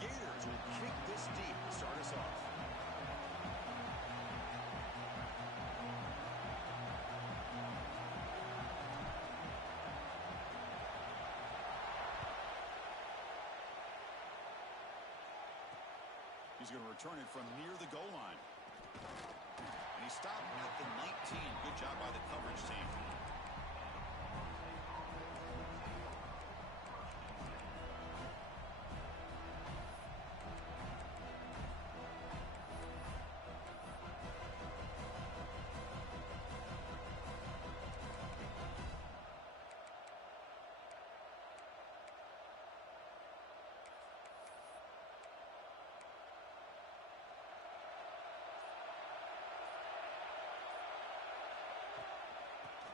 Gators will kick this deep to start us off. He's going to return it from near the goal line. And he stopped at the 19. Good job by the coverage team.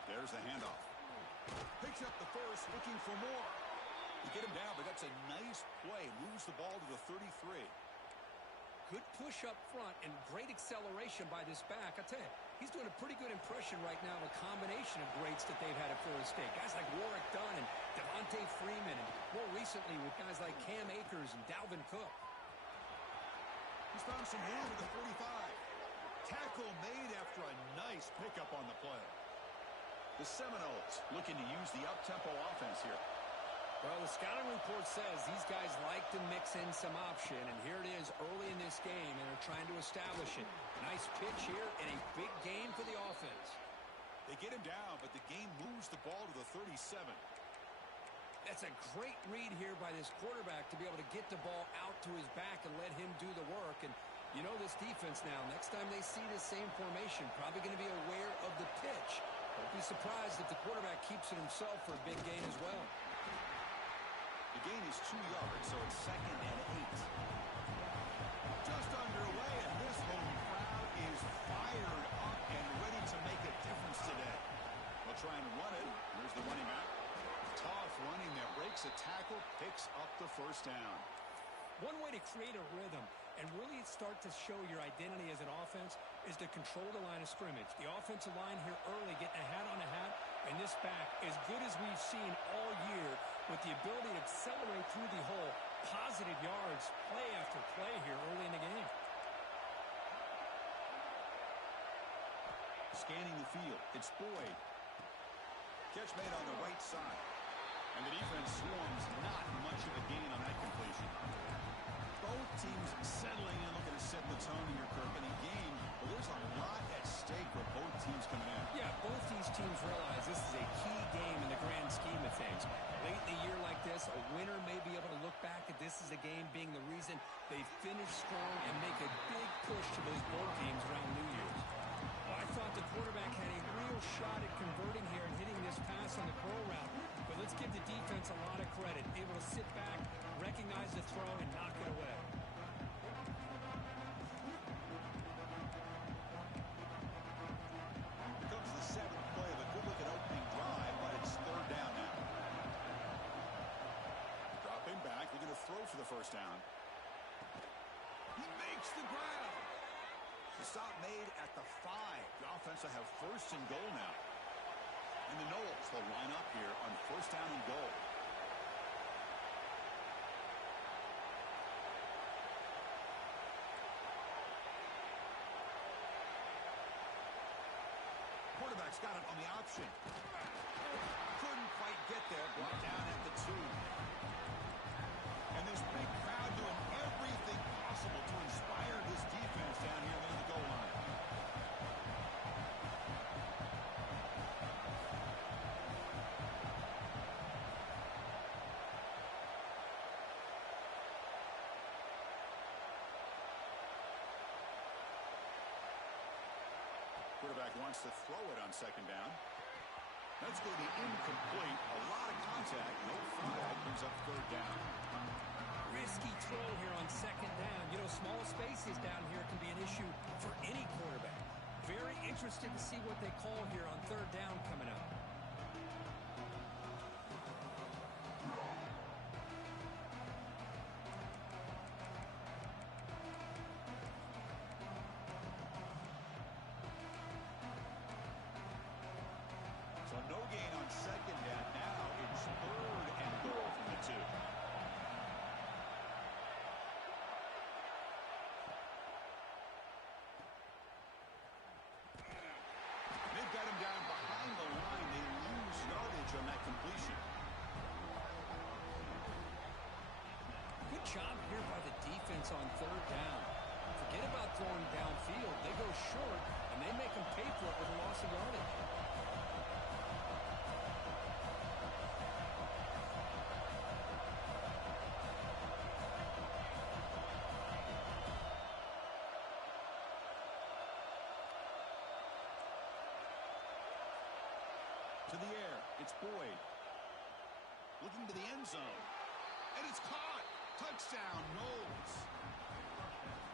There's the handoff. Picks up the first, looking for more. You get him down, but that's a nice play. Moves the ball to the 33. Good push up front and great acceleration by this back. I tell you, he's doing a pretty good impression right now of a combination of greats that they've had at Florida State. Guys like Warwick Dunn and Devontae Freeman, and more recently with guys like Cam Akers and Dalvin Cook. He's found some room at the 45. Tackle made after a nice pickup on the play. The Seminoles looking to use the up-tempo offense here. Well, the scouting report says these guys like to mix in some option, and here it is early in this game, and they're trying to establish it. Nice pitch here and a big game for the offense. They get him down, but the game moves the ball to the 37. That's a great read here by this quarterback to be able to get the ball out to his back and let him do the work. And you know this defense now, next time they see this same formation, probably going to be aware of the pitch. Don't be surprised if the quarterback keeps it himself for a big gain as well. The gain is 2 yards, so it's 2nd and 8. Just underway, and this home crowd is fired up and ready to make a difference today. They'll try and run it. Here's the running back. Tough running there. Breaks a tackle, picks up the first down. One way to create a rhythm and really start to show your identity as an offense is to control the line of scrimmage. The offensive line here early getting a hat on a hat, and this back, as good as we've seen all year, with the ability to accelerate through the hole, positive yards, play after play here early in the game. Scanning the field, it's Boyd. Catch made on the right side. And the defense swarms, not much of a gain on that completion. Both teams settling in, looking to set the tone here, Kirk, in a game. Well, there's a lot at stake with both teams coming in. Yeah, both these teams realize this is a key game in the grand scheme of things. Late in the year like this, a winner may be able to look back at this as a game being the reason they finish strong and make a big push to those bowl games around New Year's. Well, I thought the quarterback had a real shot at converting here and hitting this pass on the curl route. But let's give the defense a lot of credit. Able to sit back, recognize the throw, and knock it away. Here comes the 7th play of a good-looking opening drive, but it's 3rd down now. Dropping back, looking to throw for the first down. He makes the grab. The stop made at the 5. The offense will have 1st and goal now. And the Noles will line up here on 1st down and goal. Quarterback's got it on the option. Couldn't quite get there. Brought down at the 2. And this big crowd doing everything possible to inspire this defense down here near the goal line. Quarterback wants to throw it on 2nd down. That's going to be incomplete. A lot of contact. No flag. Brings up 3rd down. Risky throw here on 2nd down. You know, small spaces down here can be an issue for any quarterback. Very interested to see what they call here on 3rd down coming up. So no gain on 2nd down. Now it's 3rd and goal from the 2. job here by the defense on third down. Forget about throwing downfield. They go short, and they make them pay for it with a loss of yardage. To the air, it's Boyd. Looking to the end zone. And it's caught. Touchdown, Knowles.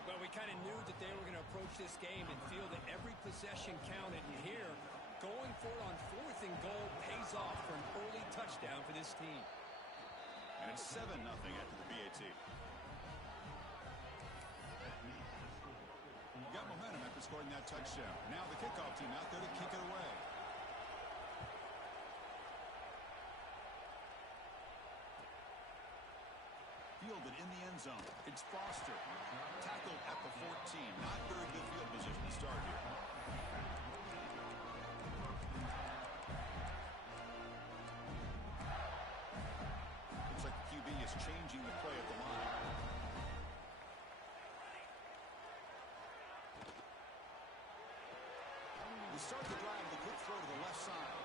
Well, we kind of knew that they were going to approach this game and feel that every possession counted. And here, going for it on 4th and goal pays off for an early touchdown for this team. And it's 7-0 after the BAT. Got momentum after scoring that touchdown. Now the kickoff team out there to kick it away. Fielded in the end zone. It's Foster. Tackled at the 14. Not very good field position to start here. Looks like the QB is changing the play at the line. We start the drive with a quick throw to the left side.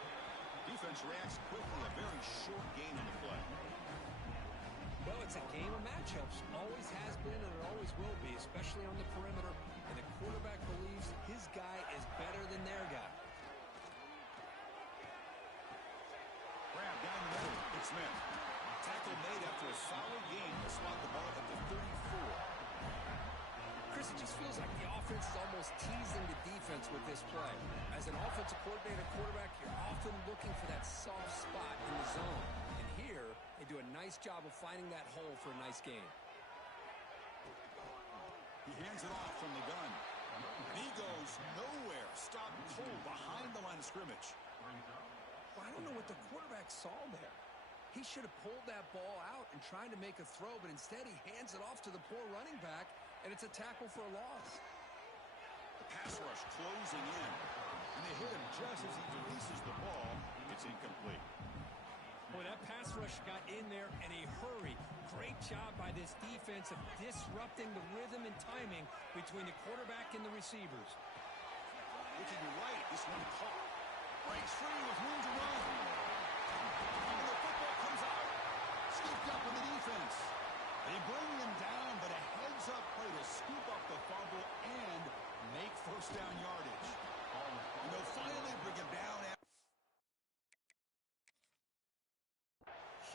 Defense reacts quickly. A very short gain on the play. Well, it's a game of matchups. Always has been and it always will be, especially on the perimeter. And the quarterback believes his guy is better than their guy. Grab down the middle. It's Smith. Tackle made after a solid gain to spot the ball at the 34. Chris, it just feels like the offense is almost teasing the defense with this play. As an offensive coordinator quarterback, you're often looking for that soft spot in the zone. And here, they do a nice job of finding that hole for a nice gain. He hands it off from the gun. And he goes nowhere. Stopped cold behind the line of scrimmage. Well, I don't know what the quarterback saw there. He should have pulled that ball out and tried to make a throw, but instead he hands it off to the poor running back, and it's a tackle for a loss. The pass rush closing in. And they hit him just as he releases the ball. It's incomplete. Boy, that pass rush got in there in a hurry. Great job by this defense of disrupting the rhythm and timing between the quarterback and the receivers. Looking right, this one caught. Breaks free with room to run. And the football comes out. Scooped up in the defense. They bring him down, but a heads-up play to scoop up the fumble and make first down yardage. And they'll finally bring him down.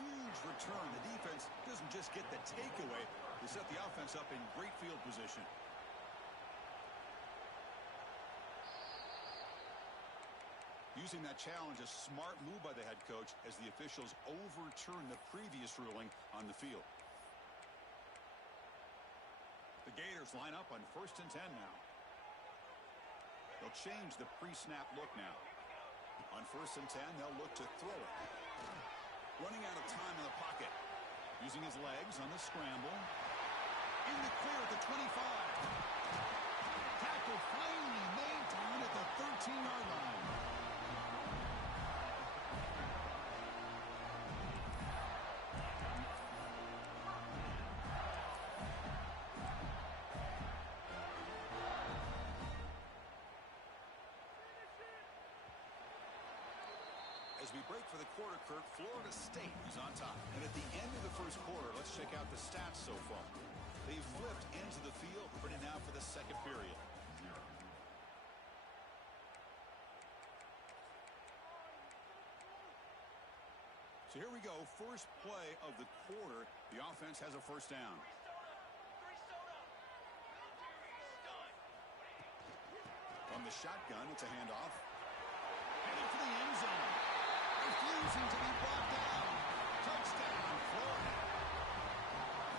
Huge return. The defense doesn't just get the takeaway. They set the offense up in great field position. Using that challenge, a smart move by the head coach as the officials overturn the previous ruling on the field. The Gators line up on 1st and 10 now. They'll change the pre-snap look now. On 1st and 10, they'll look to throw it. Running out of time in the pocket. Using his legs on the scramble. In the clear at the 25. Tackle finally made down at the 13-yard line. As we break for the quarter, Kirk, Florida State is on top. And at the end of the first quarter, let's check out the stats so far. They've flipped ends of the field, ready now for the second period. So here we go, first play of the quarter. The offense has a first down. From the shotgun, it's a handoff. Headed for the end zone. Refusing to be brought down. Touchdown, Florida.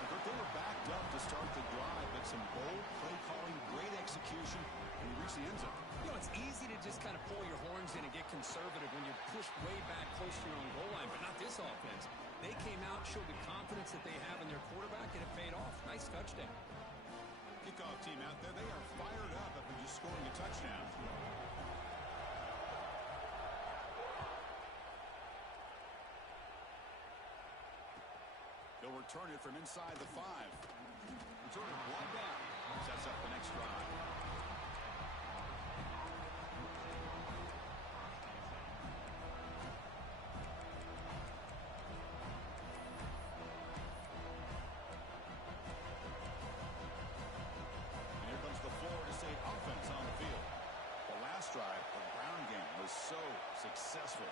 But they were backed up to start the drive, but some bold play calling, great execution, and we reach the end zone. You know, it's easy to just kind of pull your horns in and get conservative when you're pushed way back close to your own goal line, but not this offense. They came out, showed the confidence that they have in their quarterback, and it paid off. Nice touchdown. Kickoff team out there, they are fired up after just scoring a touchdown. They'll They'll return it from inside the 5. Return it one down. Sets up the next drive. And here comes the Florida State offense on the field. The last drive, the ground game, was so successful.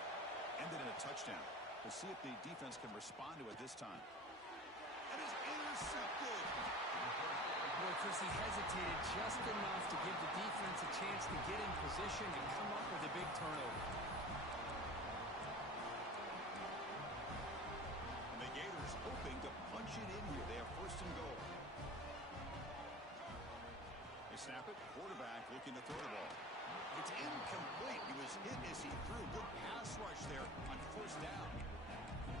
Ended in a touchdown. We'll see if the defense can respond to it this time. And it's intercepted. Boy, Chris, he hesitated just enough to give the defense a chance to get in position and come up with a big turnover. And the Gators hoping to punch it in here. They have first and goal. They snap it. Quarterback looking to throw the ball. It's incomplete. He was hit as he threw. Good pass rush there on first down.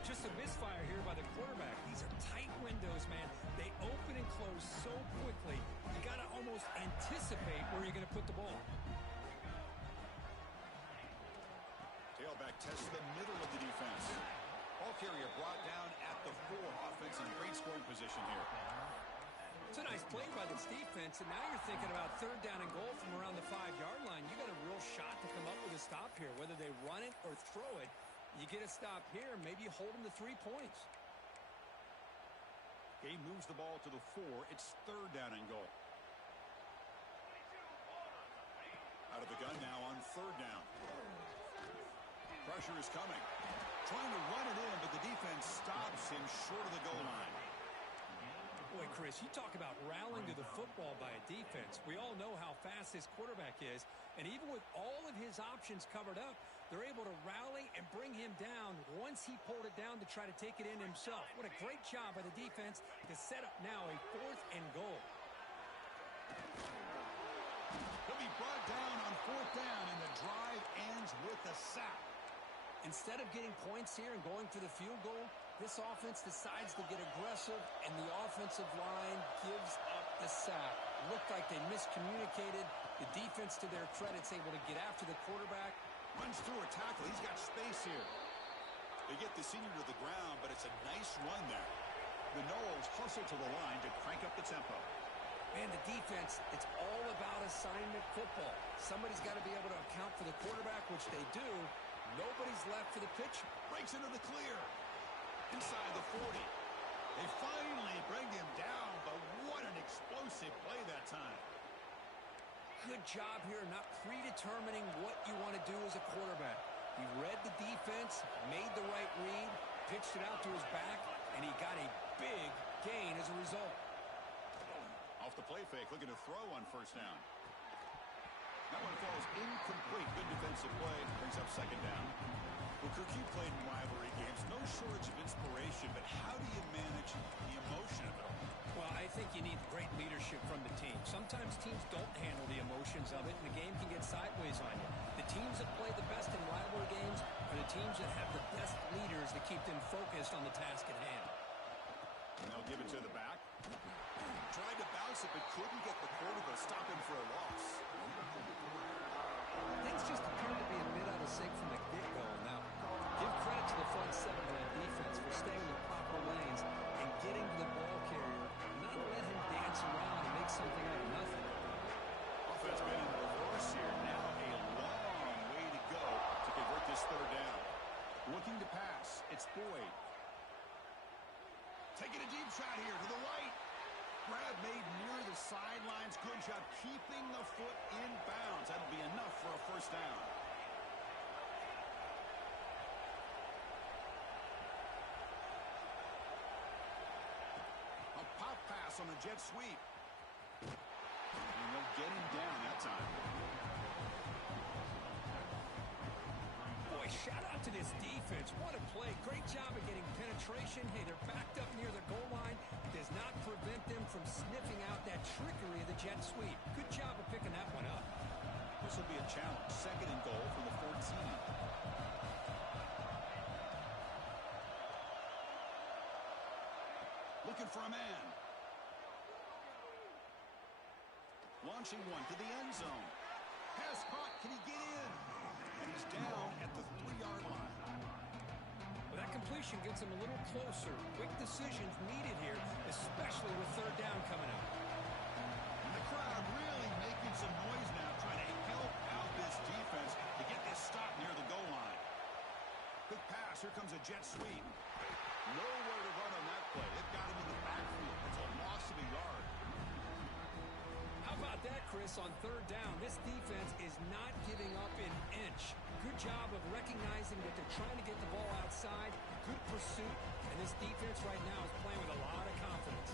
Just a misfire here by the quarterback. These are tight windows, man. They open and close so quickly. You got to almost anticipate where you're going to put the ball. Tailback tests the middle of the defense. Ball carrier brought down at the 4. Offense in great scoring position here. It's a nice play by this defense, and now you're thinking about third down and goal from around the 5-yard line. You got a real shot to come up with a stop here. Whether they run it or throw it, you get a stop here, maybe you hold them to 3 points. He moves the ball to the 4. It's third down and goal. Out of the gun now on third down. Pressure is coming. Trying to run it in, but the defense stops him short of the goal line. Boy, Chris, you talk about rallying to the football by a defense. We all know how fast this quarterback is, and even with all of his options covered up, they're able to rally and bring him down once he pulled it down to try to take it in himself. What a great job by the defense to set up now a 4th and goal. He'll be brought down on 4th down, and the drive ends with a sack. Instead of getting points here and going for the field goal, this offense decides to get aggressive, and the offensive line gives up the sack. Looked like they miscommunicated. The defense, to their credit, is able to get after the quarterback. Runs through a tackle. He's got space here. They get the senior to the ground, but it's a nice run there. The Noles hustle to the line to crank up the tempo. Man, the defense, it's all about assignment football. Somebody's got to be able to account for the quarterback, which they do. Nobody's left for the pitcher. Breaks into the clear. Inside the 40. They finally bring him down, but what an explosive play that time. Good job here not predetermining what you want to do as a quarterback. He read the defense, made the right read, pitched it out to his back, and he got a big gain as a result. Off the play fake, looking to throw on first down. That one falls incomplete. Good defensive play. Brings up second down. Well, Kirk, you played in rivalry games. No shortage of inspiration, but how do you manage the emotion of it all? Well, I think you need great leadership from the team. Sometimes teams don't handle the emotions of it, and the game can get sideways on you. The teams that play the best in rivalry games are the teams that have the best leaders that keep them focused on the task at hand. And they'll give it to the back. Tried to bounce it, but couldn't get the quarter to stop him for a loss. Things just appear to be a bit out of sync from the get-go. Now, give credit to the front 7 of that defense for staying in proper lanes and getting to the ball carrier, not let him dance around and make something out of nothing. Offense been in reverse here. Now a long way to go to convert this third down. Looking to pass. It's Boyd. Taking a deep shot here to the right. Grab made near the sidelines. Good job keeping the foot in bounds. That'll be enough for a first down. A pop pass on the jet sweep. And they'll get him down that time. Boy, shout out to this defense. What a play. Great job of getting penetration. Hey, they're backed up near the goal line. Does not prevent them from sniffing out that trickery of the jet sweep. Good job of picking that one up. This will be a challenge. Second and goal from the 14. Looking for a man. Launching one to the end zone. Pass caught. Can he get in? And he's down at the 3-yard line. Well, that completion gets him a little closer. Quick decisions needed here, especially with third down coming up. And the crowd really making some noise now, trying to help out this defense to get this stop near the goal line. Quick pass. Here comes a jet sweep. Nowhere to run on that play. It got him in the backfield. It's a loss of a yard. How about that, Chris? On third down, this defense is not giving up an inch. Good job of recognizing that they're trying to get the ball outside. Good pursuit. And this defense right now is playing with a lot of confidence.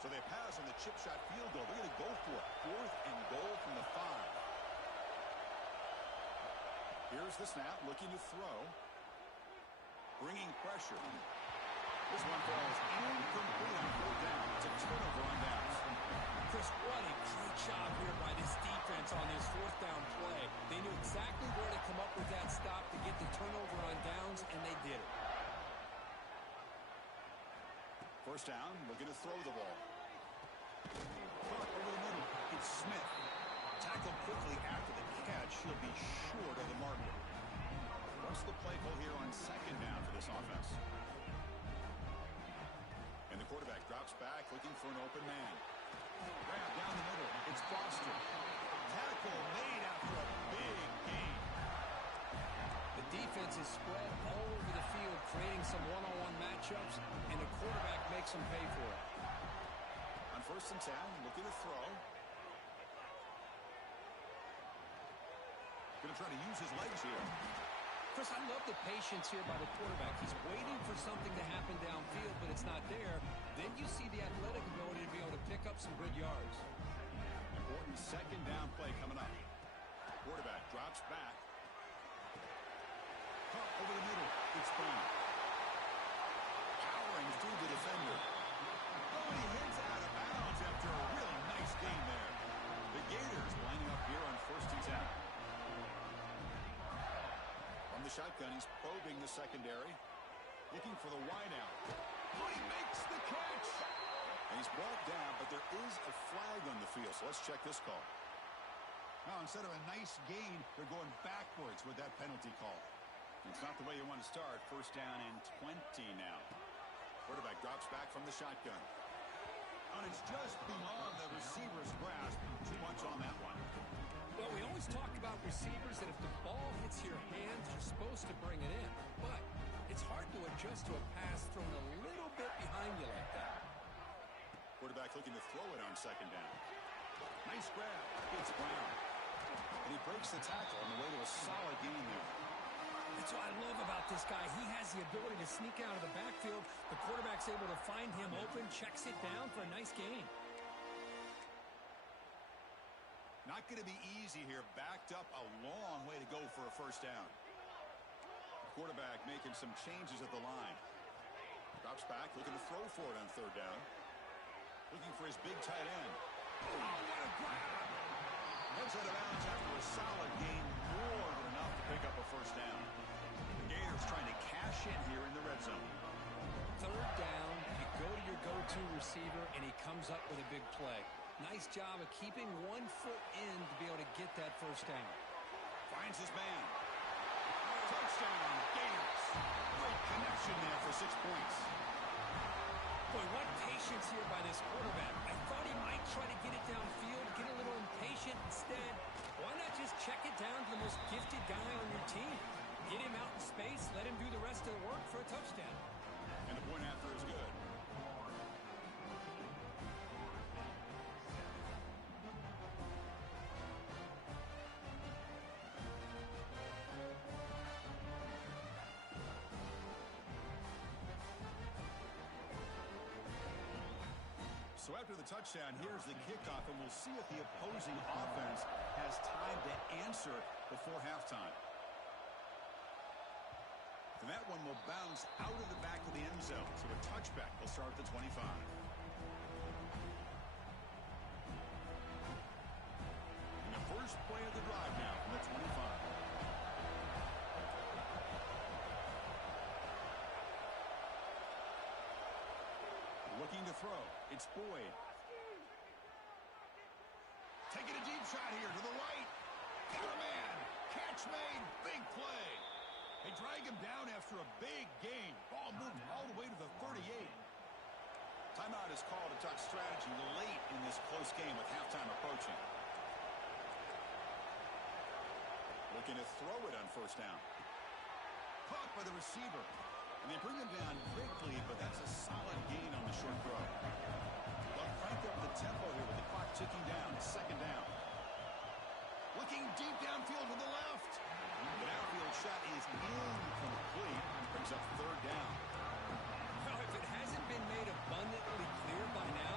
So they pass on the chip shot field goal. They're going to go for it. 4th and goal from the 5. Here's the snap, looking to throw. Bringing pressure. This one falls incomplete on 4th down. It's a turnover on downs. Chris, what a great job here by this defense on this 4th down play. They knew exactly where to come up with that stop to get the turnover on downs, and they did it. 1st down, looking to throw the ball. Caught over the middle. It's Smith. Tackled quickly after the catch. He'll be short of the marker. What's the play call here on 2nd down for this offense? And the quarterback drops back, looking for an open man. Grab down the middle. It's Foster. Tackle made after a big gain. The defense is spread all over the field, creating some one-on-one matchups, and the quarterback makes them pay for it. On 1st and 10, looking to throw. Going to try to use his legs here. Chris, I love the patience here by the quarterback. He's waiting for something to happen downfield, but it's not there. Then you see the athletic ability to be able to pick up some good yards. Important 2nd down play coming up. Quarterback drops back. Caught over the middle. It's Brown. Powering through the defender. Oh, and he hits out of bounds after a really nice gain there. The Gators lining up here on 1st and 10. From the shotgun, he's probing the secondary. Looking for the wideout. Oh, he makes the catch! And he's brought down, but there is a flag on the field, so let's check this call. Now, instead of a nice gain, they're going backwards with that penalty call. It's not the way you want to start. 1st down and 20 now. Quarterback drops back from the shotgun. And it's just beyond the receiver's grasp. Too much on that one. Well, we always talk about receivers that if the ball hits your hands, you're supposed to bring it in. But it's hard to adjust to a pass thrown a little bit behind you like that. Quarterback looking to throw it on 2nd down. Nice grab. It's Brown. And he breaks the tackle on the way to a solid gain there. That's what I love about this guy. He has the ability to sneak out of the backfield. The quarterback's able to find him open, checks it down for a nice gain. Not going to be easy here. Backed up a long way to go for a 1st down. Quarterback making some changes at the line. Drops back, looking to throw for it on 3rd down. Looking for his big tight end. Oh, what a grab! Heads out of bounds after a solid gain. More than enough to pick up a 1st down. The Gators trying to cash in here in the red zone. 3rd down, you go to your go-to receiver, and he comes up with a big play. Nice job of keeping 1 foot in to be able to get that 1st down. Finds his man. Touchdown, Gators. Great connection there for 6 points. Boy, what patience here by this quarterback. I thought he might try to get it downfield, get a little impatient. Instead, why not just check it down to the most gifted guy on your team? Get him out in space, let him do the rest of the work for a touchdown. And the point after is good. So after the touchdown, here's the kickoff, and we'll see if the opposing offense has time to answer before halftime. And that one will bounce out of the back of the end zone, so a touchback will start at the 25. And the first play of the drive now from the 25. throw. It's Boyd. Taking a deep shot here to the right. Got a man. Catch made. Big play. They drag him down after a big gain. Ball moved all the way to the 38. Timeout is called to talk strategy late in this close game with halftime approaching. Looking to throw it on first down. Caught by the receiver. And they bring him down quickly, but that's a solid gain on the short throw. They'll crank up the tempo here with the clock ticking down. Second down. Looking deep downfield to the left. The downfield shot is incomplete and brings up third down. Now, if it hasn't been made abundantly clear by now,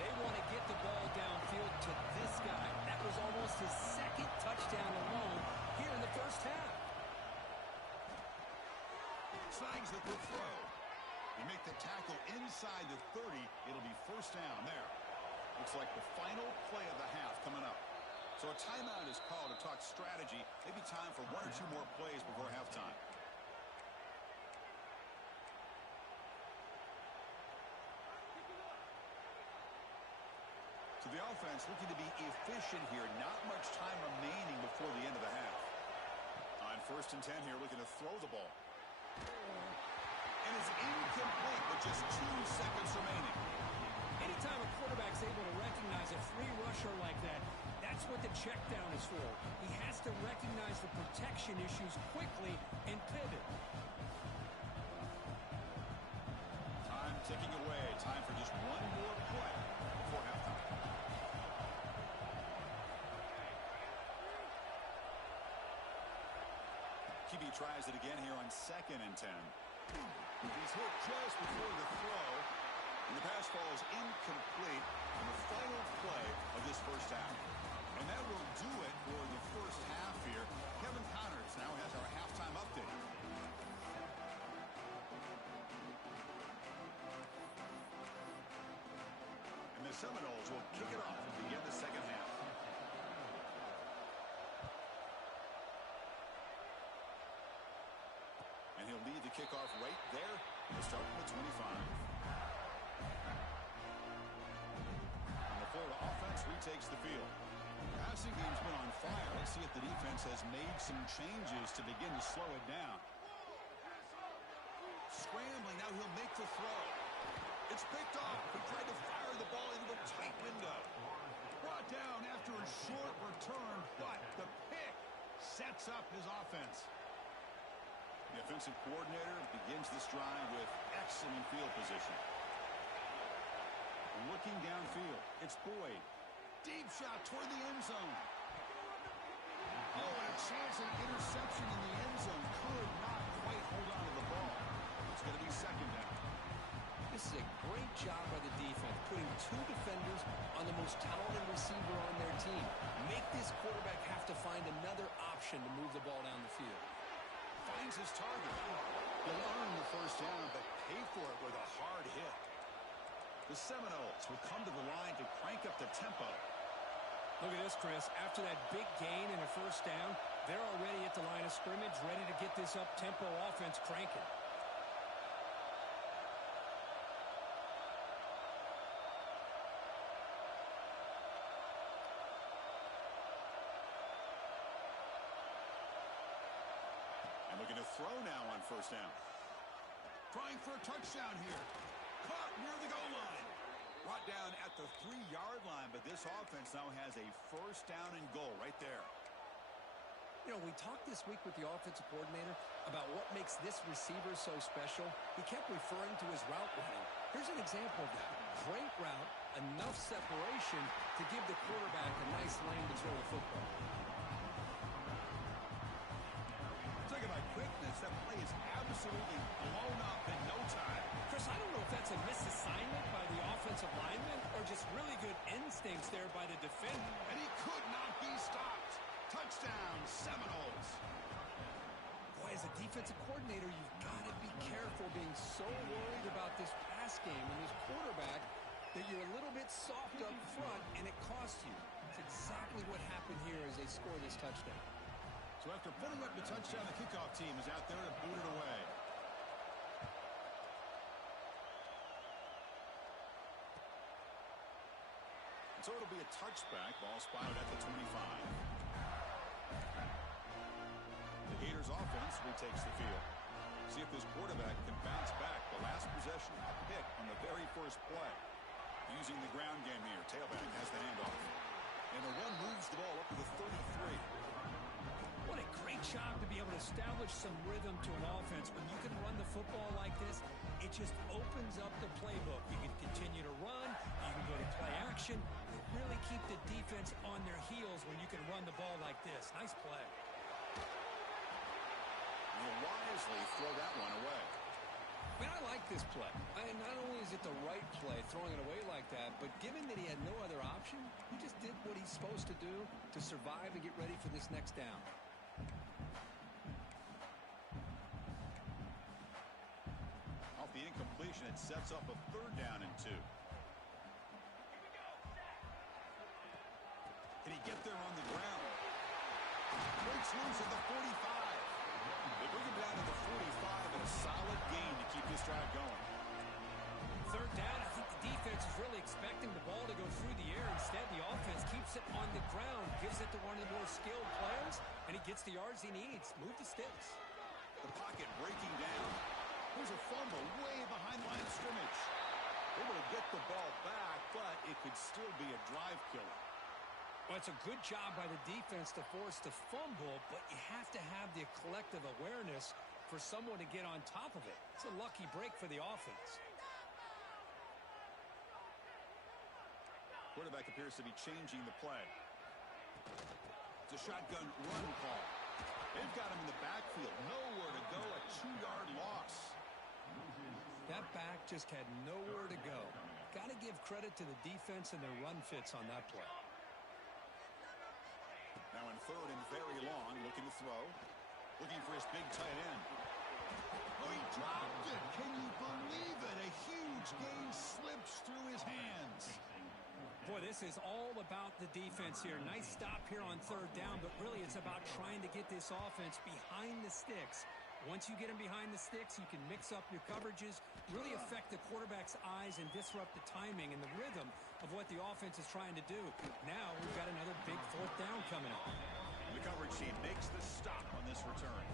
they want to get the ball downfield to this guy. That was almost his second touchdown alone here in the first half. Snags the quick throw. They make the tackle inside the 30. It'll be first down there. Looks like the final play of the half coming up. So a timeout is called to talk strategy. Maybe time for one or two more plays before halftime. So the offense looking to be efficient here. Not much time remaining before the end of the half. On first and 10 here, looking to throw the ball. And it's incomplete with just 2 seconds remaining. Anytime a quarterback's able to recognize a free rusher like that, that's what the check down is for. He has to recognize the protection issues quickly and pivot. Time ticking away. Time for just one more play before halftime. QB tries it again here on second and 10. He's hit just before the throw, and the pass falls incomplete on the final play of this first half. And that will do it for the first half here. Kevin Connors now has our halftime update. And the Seminoles will kick it off to begin the second half. And he'll lead the kickoff right there. He'll start from the 25. And the Florida offense retakes the field. Passing game's been on fire. Let's see if the defense has made some changes to begin to slow it down. Scrambling, now he'll make the throw. It's picked off. He tried to fire the ball into a tight window. Brought down after a short return, but the pick sets up his offense. The offensive coordinator begins this drive with excellent field position. Looking downfield, it's Boyd. Deep shot toward the end zone. Oh, and a chance at interception in the end zone. Could not quite hold on to the ball. It's going to be second down. This is a great job by the defense, putting 2 defenders on the most talented receiver on their team. Make this quarterback have to find another option to move the ball down the field. Finds his target. He'll earn the first down, but pay for it with a hard hit. The Seminoles will come to the line to crank up the tempo. Look at this, Chris. After that big gain and a first down, they're already at the line of scrimmage, ready to get this up-tempo offense cranking. And looking to throw now on first down. Trying for a touchdown here. Caught near the goal line. Brought down at the 3-yard line, but this offense now has a first down and goal right there. You know, we talked this week with the offensive coordinator about what makes this receiver so special. He kept referring to his route running. Here's an example of that. Great route, enough separation to give the quarterback a nice lane to throw the football. Talking about quickness, that play is absolutely blown up in no time. Chris, I don't know if that's a misassignment by the offensive lineman or just really good instincts there by the defender. And he could not be stopped. Touchdown, Seminoles. Boy, as a defensive coordinator, you've got to be careful being so worried about this pass game and this quarterback that you're a little bit soft up front and it costs you. It's exactly what happened here as they score this touchdown. So after putting up the touchdown, the kickoff team is out there to boot it away. So it'll be a touchback. Ball spotted at the 25. The Gators offense retakes the field. See if this quarterback can bounce back. The last possession, a pick on the very first play. Using the ground game here. Tailback has the handoff. And the run moves the ball up to the 33. What a great job to be able to establish some rhythm to an offense. When you can run the football like this, it just opens up the playbook. You can continue to run. You can go to play action. Really keep the defense on their heels when you can run the ball like this. Nice play. Will wisely throw that one away. I mean, I like this play. Not only is it the right play, throwing it away like that, but given that he had no other option, he just did what he's supposed to do to survive and get ready for this next down. Off the incompletion, it sets up a 3rd down and 2. Can he get there on the ground? Breaks loose at the 45. They bring him down to the 45, and a solid gain to keep this drive going. 3rd down, I think the defense is really expecting the ball to go through the air. Instead, the offense keeps it on the ground, gives it to one of the more skilled players, and he gets the yards he needs. Move the sticks. The pocket breaking down. There's a fumble way behind line of scrimmage. Able to get the ball back, but it could still be a drive killer. Well, it's a good job by the defense to force the fumble, but you have to have the collective awareness for someone to get on top of it. It's a lucky break for the offense. Quarterback appears to be changing the play. It's a shotgun run call. They've got him in the backfield. Nowhere to go, a 2-yard loss. That back just had nowhere to go. Got to give credit to the defense and their run fits on that play. Now in 3rd and very long, looking to throw. Looking for his big tight end. Oh, he dropped it. Can you believe it? A huge gain slips through his hands. Boy, this is all about the defense here. Nice stop here on 3rd down, but really it's about trying to get this offense behind the sticks. Once you get them behind the sticks, you can mix up your coverages, really affect the quarterback's eyes and disrupt the timing and the rhythm of what the offense is trying to do. Now we've got another big 4th down coming up. The coverage team makes the stop on this return.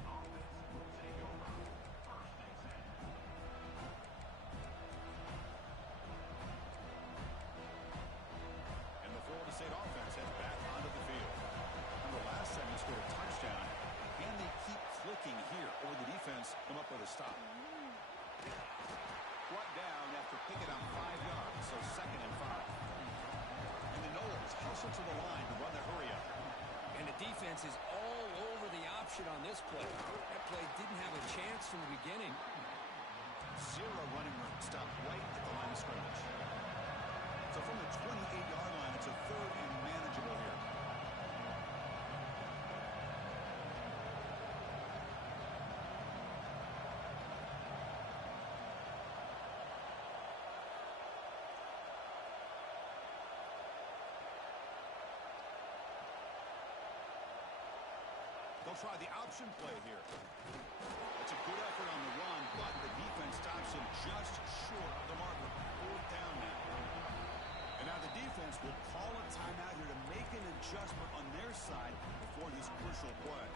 And the Florida State offense heads back onto the field. Remember last time they scored a touchdown. Can they keep clicking here, or the defense come up with a stop? Brought down after picking up 5 yards, so 2nd and 5. And the Noles hustle to the line to run the hurry up. And the defense is all over the option on this play. That play didn't have a chance from the beginning. 0 running room, stop right at the line of scrimmage. So from the 28-yard line, it's a 3rd and manageable here. They'll try the option play here. It's a good effort on the run, but the defense stops him just short of the marker. 4th down now. And now the defense will call a timeout here to make an adjustment on their side before this crucial play.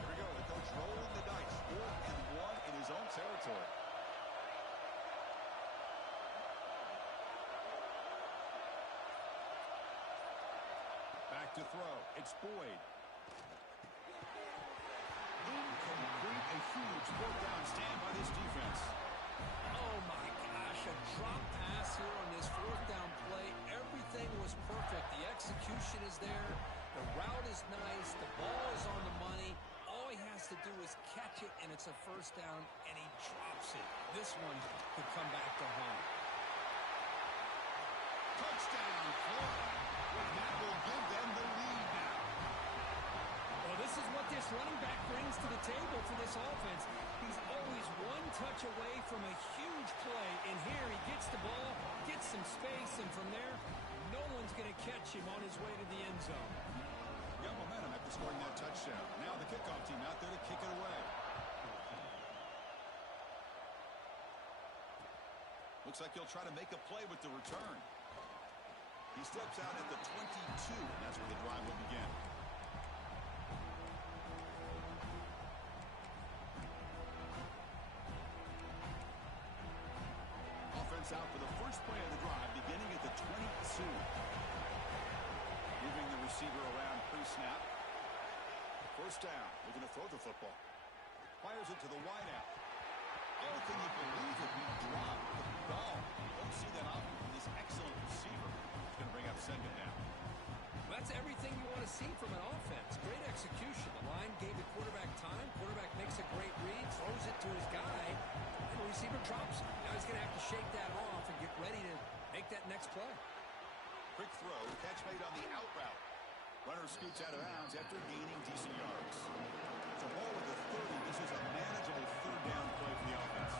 Here we go. The coach rolling the dice. 4th and 1 in his own territory. To throw. It's Boyd. Incomplete. A huge 4th down stand by this defense. Oh my gosh, a drop pass here on this 4th down play. Everything was perfect. The execution is there. The route is nice. The ball is on the money. All he has to do is catch it, and it's a 1st down, and he drops it. This one could come back to home. Touchdown, Florida. That will give them the lead now. Well, this is what this running back brings to the table for this offense. He's always one touch away from a huge play, and here he gets the ball, gets some space, and from there, no one's going to catch him on his way to the end zone. Got momentum after scoring that touchdown. Now the kickoff team Looks like he'll try to make a play with the return. He steps out at the 22, and that's where the drive will begin. Offense out for the first play of the drive, beginning at the 22. Moving the receiver around pre-snap. First down. We're going to throw the football. Fires it to the wideout. Oh, can you believe it? He dropped the ball. You don't see that often from this excellent receiver. It's going to bring up second down. Well, that's everything you want to see from an offense. Great execution. The line gave the quarterback time. Quarterback makes a great read, throws it to his guy, and the receiver drops it. Now he's going to have to shake that off and get ready to make that next play. Quick throw. Catch made on the out route. Runner scoots out of bounds after gaining decent yards. It's a ball with the 30. This is a manageable third down play for the offense.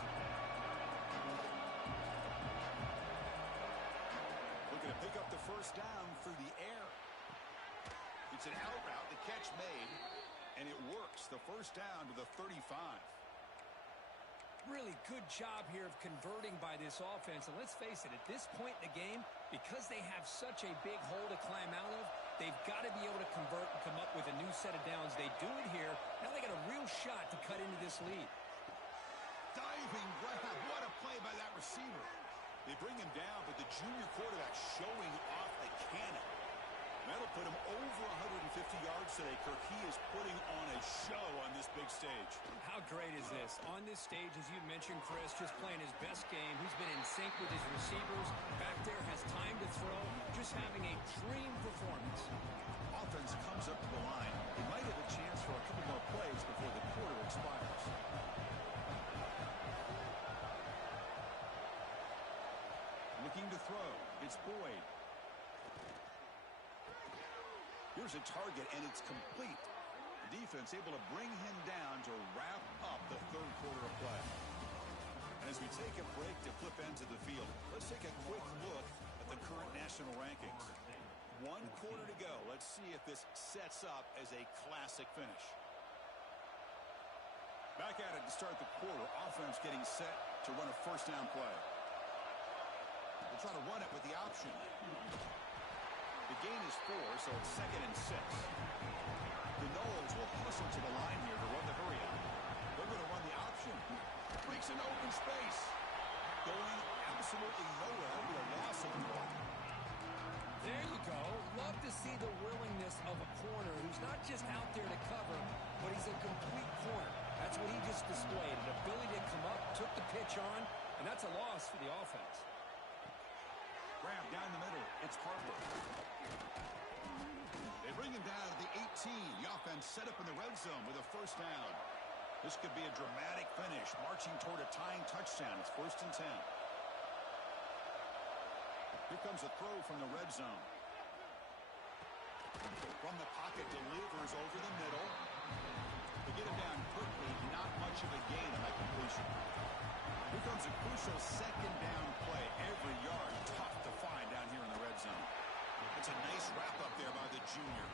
Looking to pick up the first down through the air. It's an out route. The catch made, and it works. The first down to the 35. Really good job here of converting by this offense. And let's face it, at this point in the game, because they have such a big hole to climb out of, they've got to be able to convert and come up with a new set of downs. They do it here. Now they got a real shot to cut into this lead. Diving grab. What a play by that receiver. They bring him down, but the junior quarterback showing off the cannon. That'll put him over 150 yards today, Kirk. He is putting on a show on this big stage. How great is this? On this stage, as you mentioned, Chris, just playing his best game. He's been in sync with his receivers. Back there, has time to throw. Just having a dream performance. Offense comes up to the line. He might have a chance for a couple more plays before the quarter expires. Looking to throw. It's Boyd. Here's a target, and it's complete. The defense able to bring him down to wrap up the third quarter of play. And as we take a break to flip ends of the field, let's take a quick look at the current national rankings. 1 quarter to go. Let's see if this sets up as a classic finish. Back at it to start the quarter. Offense getting set to run a first down play. They'll try to run it with the option. The gain is 4, so it's 2nd and 6. The Knowles will hustle to the line here to run the hurry up. They're going to run the option. Breaks an open space. Going absolutely nowhere with a loss of the ball. There you go. Love to see the willingness of a corner who's not just out there to cover, but he's a complete corner. That's what he just displayed. An ability to come up, took the pitch on, and that's a loss for the offense. Grab down the middle. It's Harper. They bring him down at the 18. The offense set up in the red zone with a first down. This could be a dramatic finish, marching toward a tying touchdown. It's 1st and 10. Here comes a throw from the red zone. From the pocket, delivers over the middle. They get him down quickly. Not much of a gain on that completion. Here comes a crucial second down play. Every yard tough to find down here in the red zone. It's a nice wrap up there by the junior.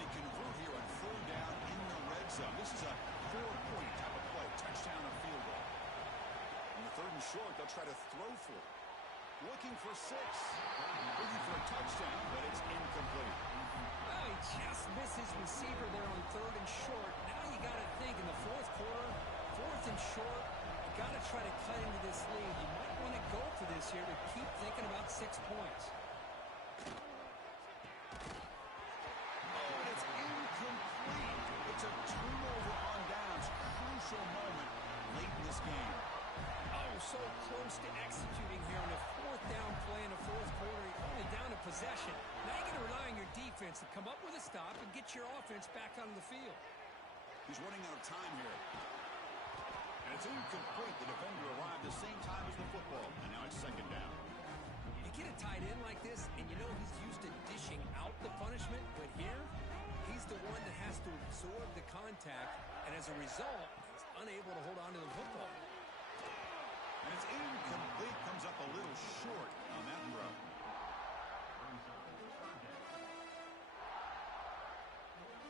They convert here on 4th down in the red zone. This is a 4-point type of play. Touchdown or field goal. On the 3rd and short, they'll try to throw for it. Looking for 6. Looking for a touchdown, but it's incomplete. Well, he just missed his receiver there on 3rd and short. Now you got to think in the 4th quarter, 4th and short, you got to try to cut into this lead. You might want to go for this here to keep thinking about 6 points. Oh, and it's incomplete. It's a turnover on downs. Crucial moment late in this game. Oh, so close to executing here on a 4th down play in the 4th quarter. You're only down a possession. Now you got to rely on your defense to come up with a stop and get your offense back onto the field. He's running out of time here. And it's incomplete. The defender arrived the same time as the football. And now it's 2nd down. You get a tight end like this, and you know he's used to dishing out the punishment. But here, he's the one that has to absorb the contact. And as a result, he's unable to hold on to the football. And it's incomplete. Comes up a little short on that throw.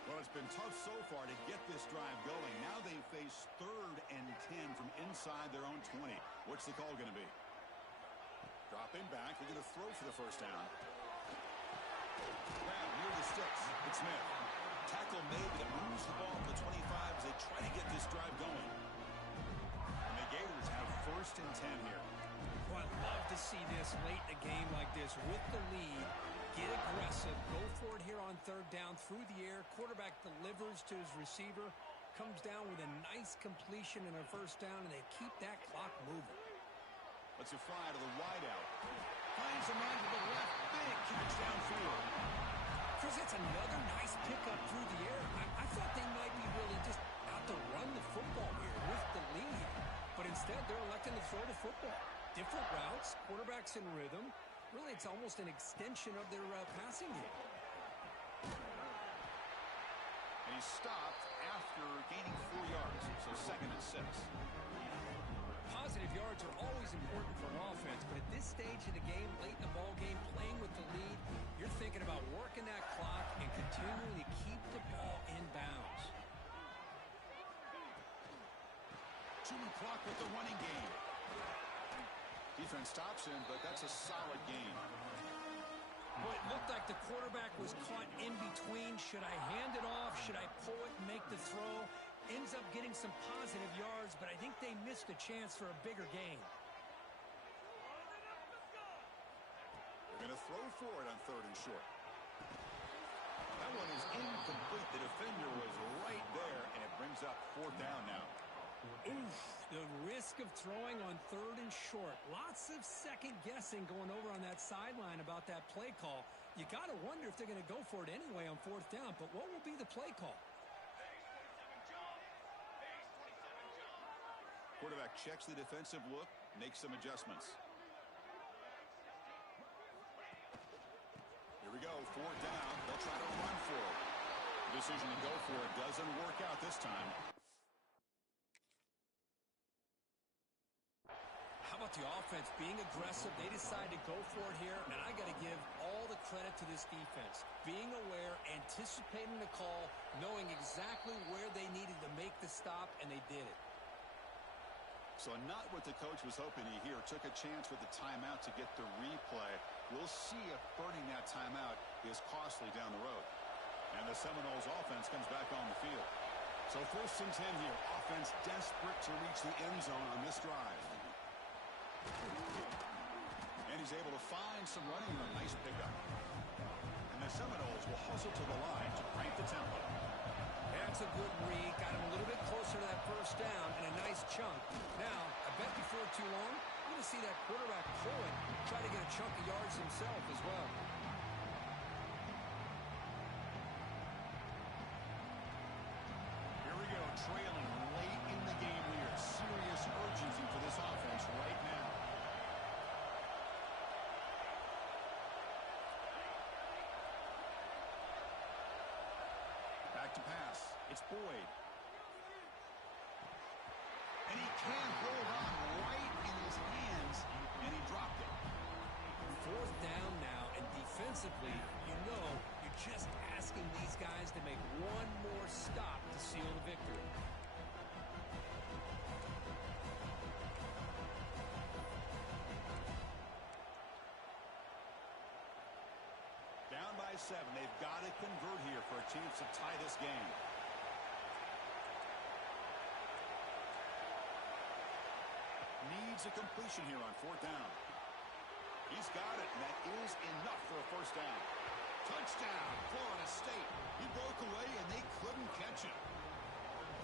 Well, it's been tough so far to get this drive going. Now they face 3rd and 10 from inside their own 20. What's the call going to be? Dropping back. They're going to throw for the first down. Grab near the sticks. It's Smith. Tackle made, but it moves the ball to the 25 as they try to get this drive going. And the Gators have 1st and 10 here. Well, I'd love to see this late in a game like this with the lead. Get aggressive. Go for it here on 3rd down through the air. Quarterback delivers to his receiver. Comes down with a nice completion and a 1st down, and they keep that clock moving. Let's a fly to the wideout. Finds a man to the left. Big catch downfield. Chris, that's another nice pickup through the air. I thought they might be really just out to run the football here with the lead. But instead, they're electing to throw the football. Different routes, quarterbacks in rhythm. Really, it's almost an extension of their passing game. And he stopped after gaining 4 yards, so 2nd and 6. Positive yards are always important for an offense, but at this stage of the game, late in the ball game, playing with the lead, you're thinking about working that clock and continuing to keep the ball in bounds. Chewing clock with the running game. Defense stops him, but that's a solid gain. Well, it looked like the quarterback was caught in between. Should I hand it off? Should I pull it and make the throw? Ends up getting some positive yards, but I think they missed a chance for a bigger gain. They're going to throw for it on 3rd and short. That one is incomplete. The defender was right there, and it brings up 4th down now. Oof, the risk of throwing on 3rd and short. Lots of second guessing going over on that sideline about that play call. You got to wonder if they're going to go for it anyway on 4th down, but what will be the play call? Quarterback checks the defensive look, makes some adjustments. Here we go, 4th down. They'll try to run for it. The decision to go for it doesn't work out this time. How about the offense being aggressive? They decide to go for it here, and I got to give all the credit to this defense. Being aware, anticipating the call, knowing exactly where they needed to make the stop, and they did it. So not what the coach was hoping to hear. Took a chance with the timeout to get the replay. We'll see if burning that timeout is costly down the road. And the Seminoles offense comes back on the field. So 1st and 10 here. Offense desperate to reach the end zone on this drive. And he's able to find some running room. Nice pickup. And the Seminoles will hustle to the line to crank the tempo. That's a good read. Got him a little bit closer to that 1st down and a nice chunk. Now, I bet before too long, we're going to see that quarterback pull it, try to get a chunk of yards himself as well. Here we go, trailing late in the game here. Serious urgency for this offense right now. Back to pass. It's Boyd. And he can't hold on right in his hands, and he dropped it. 4th down now, and defensively, you know, you're just asking these guys to make one more stop to seal the victory. Down by 7. They've got to convert here for a chance to tie this game. Needs a completion here on 4th down. He's got it, and that is enough for a 1st down. Touchdown, Florida State. He broke away, and they couldn't catch him.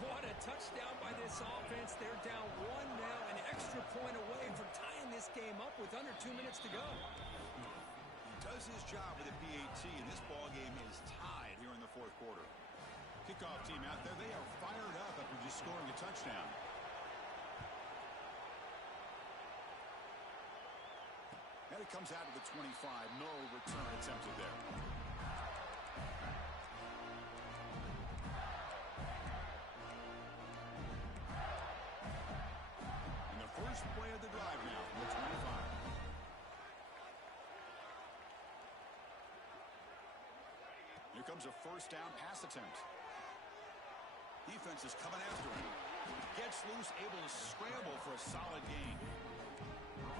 What a touchdown by this offense. They're down 1 now, an extra point away from tying this game up with under 2 minutes to go. He does his job with a PAT, and this ball game is tied here in the 4th quarter. Kickoff team out there, they are fired up after just scoring a touchdown. And it comes out of the 25. No return attempted there. And the first play of the drive now from the 25. Here comes a 1st down pass attempt. Defense is coming after him. Gets loose, able to scramble for a solid gain.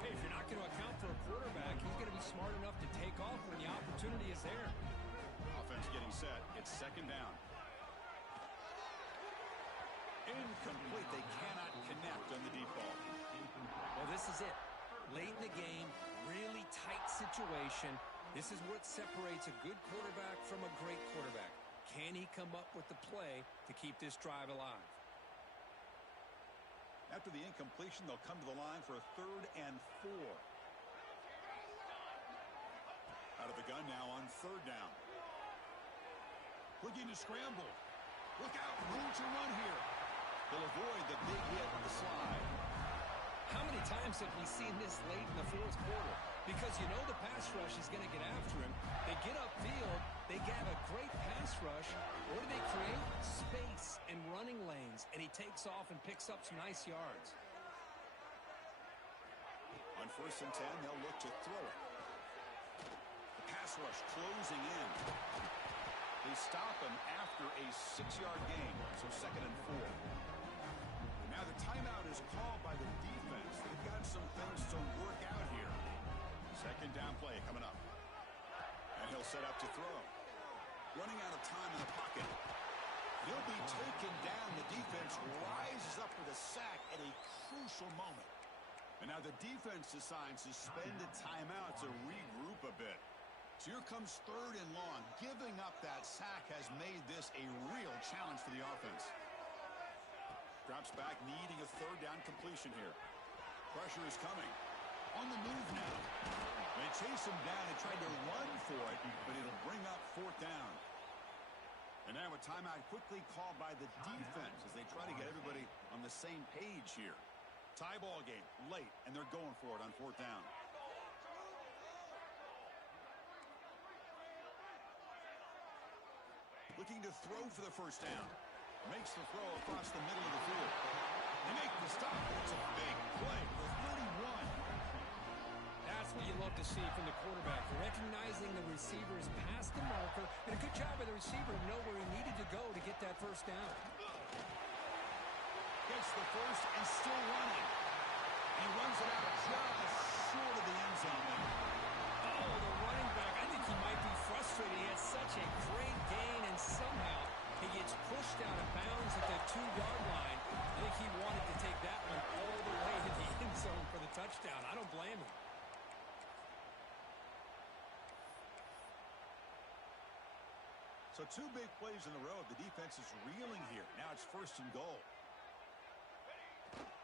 Hey, if you're not going to account for a quarterback, he's going to be smart enough to take off when the opportunity is there. Offense getting set. It's second down. Incomplete. They cannot connect on the deep ball. Well, this is it. Late in the game, really tight situation. This is what separates a good quarterback from a great quarterback. Can he come up with the play to keep this drive alive? After the incompletion, they'll come to the line for a 3rd and 4. Out of the gun now on 3rd down. Looking to scramble. Look out. Room to run here. They'll avoid the big hit on the slide. How many times have we seen this late in the 4th quarter? Because you know the pass rush is going to get after him. They get upfield, they get a great pass rush. What do they create? Space and running lanes. And he takes off and picks up some nice yards. On 1st and 10, they'll look to throw it. The pass rush closing in. They stop him after a 6-yard gain, so 2nd and 4. Now the timeout is called by the defense. They've got some things to work out here. 2nd down play coming up. And he'll set up to throw. Running out of time in the pocket. He'll be taken down. The defense rises up for the sack at a crucial moment. And now the defense decides to spend a timeout to regroup a bit. So here comes 3rd and long. Giving up that sack has made this a real challenge for the offense. Drops back, needing a 3rd down completion here. Pressure is coming. On the move now. They chase him down and tried to run for it, but it'll bring up 4th down. And now a timeout quickly called by the defense as they try to get everybody on the same page here. Tie ball game, late, and they're going for it on 4th down. Looking to throw for the 1st down. Makes the throw across the middle of the field. They make the stop. It's a big play for 31. That's what you love to see from the quarterback. Recognizing the receiver is past the marker. And a good job by the receiver to know where he needed to go to get that 1st down. Gets the 1st and still running. He runs it out just short of the end zone there. Oh, the running back. I think he might be frustrated. He has such a great gain, and somehow he gets pushed out of bounds at the 2-yard line. I think he wanted to take that one all the way to the end zone for the touchdown. I don't blame him. So 2 big plays in a row. The defense is reeling here. Now it's 1st and goal.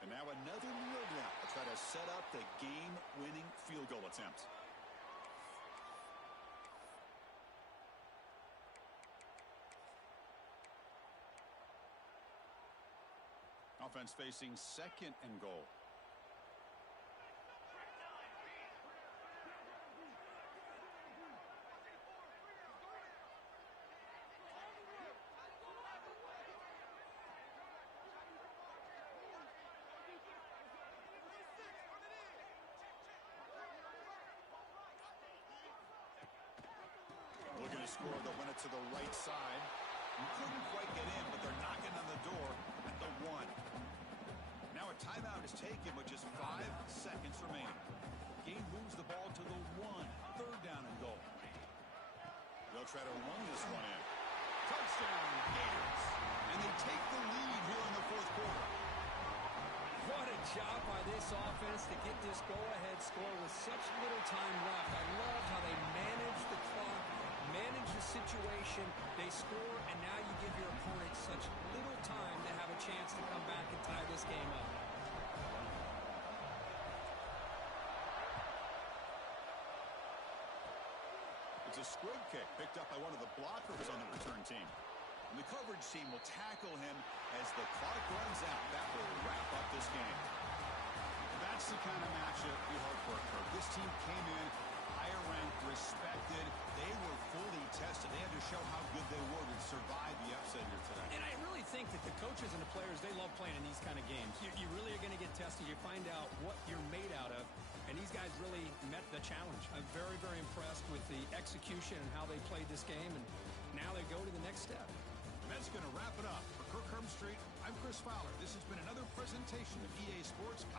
And now another kneel down to try to set up the game-winning field goal attempt. Offense facing 2nd and goal. Looking to score, they'll win it to the right side. Couldn't quite get in, but they're knocking on the door at the 1. Now a timeout is taken with just 5 seconds remaining. Game moves the ball to the 1. 3rd down and goal. They'll try to run this one in. Touchdown, Gators. And they take the lead here in the 4th quarter. What a job by this offense to get this go-ahead score with such little time left. I love how they manage the clock, manage the situation. They score, and now you give your opponent such little time to have a chance to come back and tie this game up. It's a squib kick picked up by one of the blockers on the return team. And the coverage team will tackle him as the clock runs out. That will wrap up this game. That's the kind of matchup you hope for, Kirk. This team came in higher ranked, respected. They were fully tested. They had to show how good they were to survive the upset here today. And I really think that the coaches and the players, they love playing in these kind of games. You really are going to get tested. You find out what you're made out of. And these guys really met the challenge. I'm very, very impressed with the execution and how they played this game. And now they go to the next step. And that's going to wrap it up. For Kirk Herbstreit, I'm Chris Fowler. This has been another presentation of EA Sports.